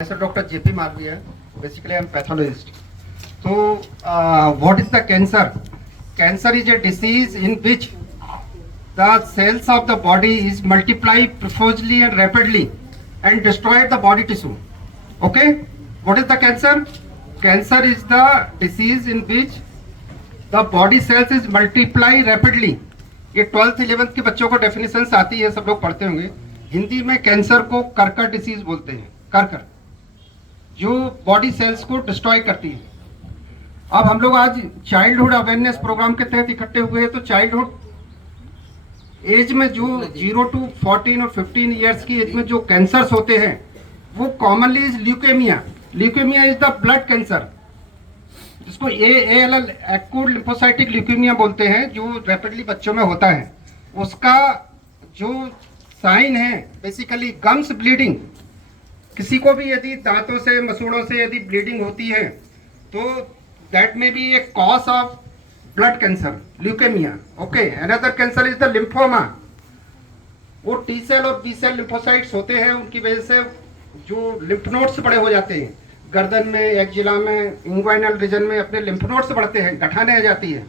Myself Dr. J.P. Malviya. Basically, I am pathologist. So, what is the cancer? Cancer is a disease in which the cells of the body is multiply profusely and rapidly and destroy the body tissue. Okay? What is the cancer? Cancer is the disease in which the body cells is multiply rapidly. ये 12th 11th के बच्चों को definitions आती है, सब लोग पढ़ते होंगे. हिंदी में कैंसर को कर्कर डिसीज बोलते हैं. कर्कर जो बॉडी सेल्स को डिस्ट्रॉय करती है. अब हम लोग आज चाइल्डहुड अवेयरनेस प्रोग्राम के तहत इकट्ठे हुए हैं. तो चाइल्डहुड एज में जो 0 to 14 और 15 ईयर्स की एज में जो कैंसर्स होते हैं वो commonly is leukaemia. Leukaemia is the blood cancer, जिसको ALL एक्यूट लिम्फोसाइटिक ल्यूकेमिया बोलते हैं, जो रैपिडली बच्चों में होता है. उसका जो साइन है बेसिकली गम्स ब्लीडिंग. किसी को भी यदि दांतों से मसूड़ों से यदि ब्लीडिंग होती है तो that may be a cause of blood cancer, leukaemia. Okay. Another cancer is the lymphoma. वो T सेल और B सेल लिम्फोसाइट्स होते हैं, उनकी वजह से जो लिम्फ नोड्स बड़े हो जाते हैं, गर्दन में, एक्जिला में, इंग्वाइनल रीजन में अपने लिम्फ नोड्स बढ़ते हैं, गठाने आ जाती है.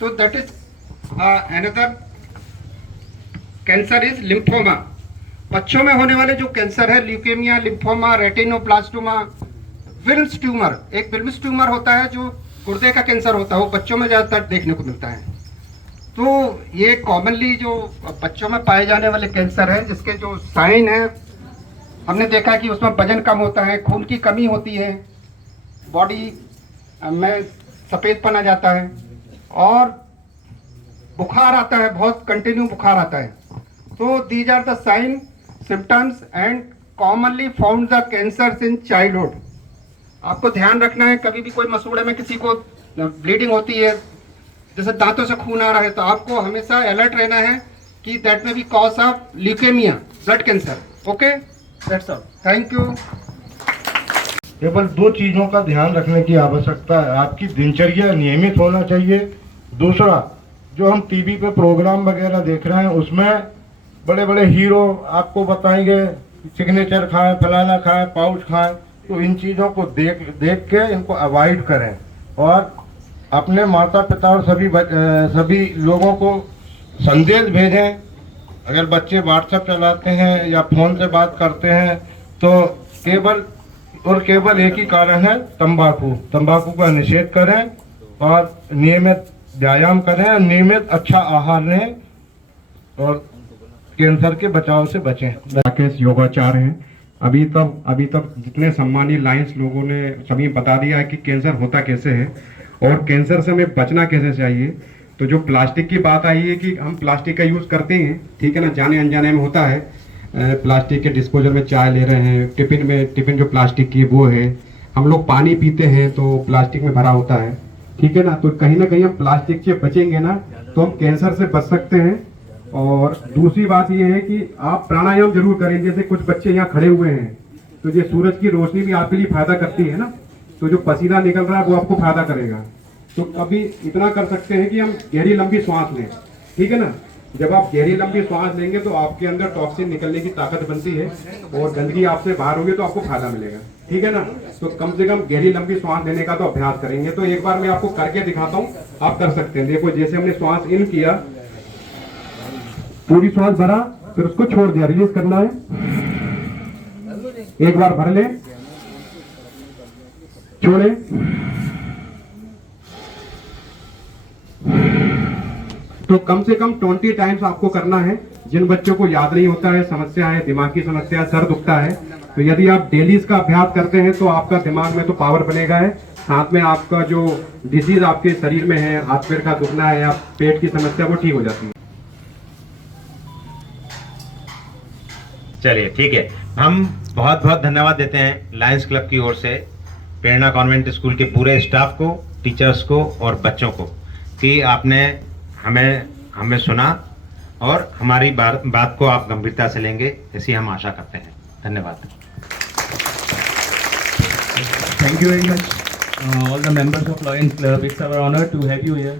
तो that is another cancer is lymphoma. बच्चों में होने वाले जो कैंसर है, leukaemia, lymphoma, retinoblastoma, Wilms tumour. एक विल्म्स ट्यूमर होता है जो गुर्दे का कैंसर होता है, वो बच्चों में ज़्यादातर देखने को मिलता है. तो ये कॉमनली जो बच्चों में पाए जाने वाले कैंसर है, जिसके जो साइन है हमने देखा कि उसमें वजन कम होता है, खून की कमी होती है, बॉडी में सफ़ेदपन आ जाता है और बुखार आता है, बहुत कंटिन्यू बुखार आता है. तो these are the sign, symptoms and commonly found the cancers in childhood. आपको ध्यान रखना है, कभी भी कोई मसूड़े में किसी को ब्लीडिंग होती है, जैसे दांतों से खून आ रहा है, तो आपको हमेशा अलर्ट रहना है कि that may be cause of leukaemia, blood cancer. Okay, that's all. Thank you. केवल 2 चीज़ों का ध्यान रखने की आवश्यकता है. आपकी दिनचर्या नियमित होना चाहिए. दूसरा, जो हम टीवी पे प्रोग्राम वगैरह देख रहे हैं उसमें बड़े बड़े हीरो आपको बताएंगे सिग्नेचर खाएं, फलाना खाएं, पाउच खाएं. तो इन चीज़ों को देख के इनको अवॉइड करें और अपने माता पिता और सभी लोगों को संदेश भेजें. अगर बच्चे व्हाट्सएप चलाते हैं या फ़ोन से बात करते हैं तो केवल एक ही कारण है, तंबाकू का निषेध करें और नियमित व्यायाम करें और नियमित अच्छा आहार लें और कैंसर के बचाव से बचें. राकेश योगाचार्य हैं. अभी तक जितने सम्मानित लाइन्स लोगों ने सभी बता दिया है कि कैंसर होता कैसे है और कैंसर से हमें बचना कैसे चाहिए. तो जो प्लास्टिक की बात आई है कि हम प्लास्टिक का यूज़ करते हैं, ठीक है ना, जाने अनजाने में होता है. प्लास्टिक के डिस्पोजल में चाय ले रहे हैं, टिफिन जो प्लास्टिक की वो है, हम लोग पानी पीते हैं तो प्लास्टिक में भरा होता है, ठीक है ना. तो कहीं ना कहीं हम प्लास्टिक से बचेंगे ना तो हम कैंसर से बच सकते हैं. और दूसरी बात ये है कि आप प्राणायाम जरूर करें. जैसे कुछ बच्चे यहाँ खड़े हुए हैं तो ये सूरज की रोशनी भी आपके लिए फायदा करती है ना, तो जो पसीना निकल रहा है वो आपको फायदा करेगा. तो कभी इतना कर सकते हैं कि हम गहरी लंबी सांस लें, ठीक है ना. जब आप गहरी लंबी सांस लेंगे तो आपके अंदर टॉक्सिन निकलने की ताकत बनती है और गंदगी आपसे बाहर होगी तो आपको फायदा मिलेगा, ठीक है ना. तो कम से कम गहरी लंबी सांस लेने का तो अभ्यास करेंगे. तो एक बार मैं आपको करके दिखाता हूँ, आप कर सकते हैं. देखो, जैसे हमने सांस इन किया, पूरी सांस भरा, फिर उसको छोड़ दिया, रिलीज करना है. एक बार भर ले, छोड़े, तो कम से कम 20 टाइम्स आपको करना है. जिन बच्चों को याद नहीं होता है, समस्या है, दिमाग की समस्या, सर दुखता है, तो यदि आप डेली इसका अभ्यास करते हैं तो आपका दिमाग में तो पावर बनेगा है, साथ में आपका जो डिजीज आपके शरीर में है, हाथ पैर का दुखना है या पेट की समस्या, वो ठीक हो जाती है. चलिए, ठीक है. हम बहुत बहुत धन्यवाद देते हैं लायंस क्लब की ओर से प्रेरणा कॉन्वेंट स्कूल के पूरे स्टाफ को, टीचर्स को और बच्चों को कि आपने हमें सुना और हमारी बात को आप गंभीरता से लेंगे, ऐसी हम आशा करते हैं. धन्यवाद. Thank you very much, all the members of Lions Club. It's our honor to have you here.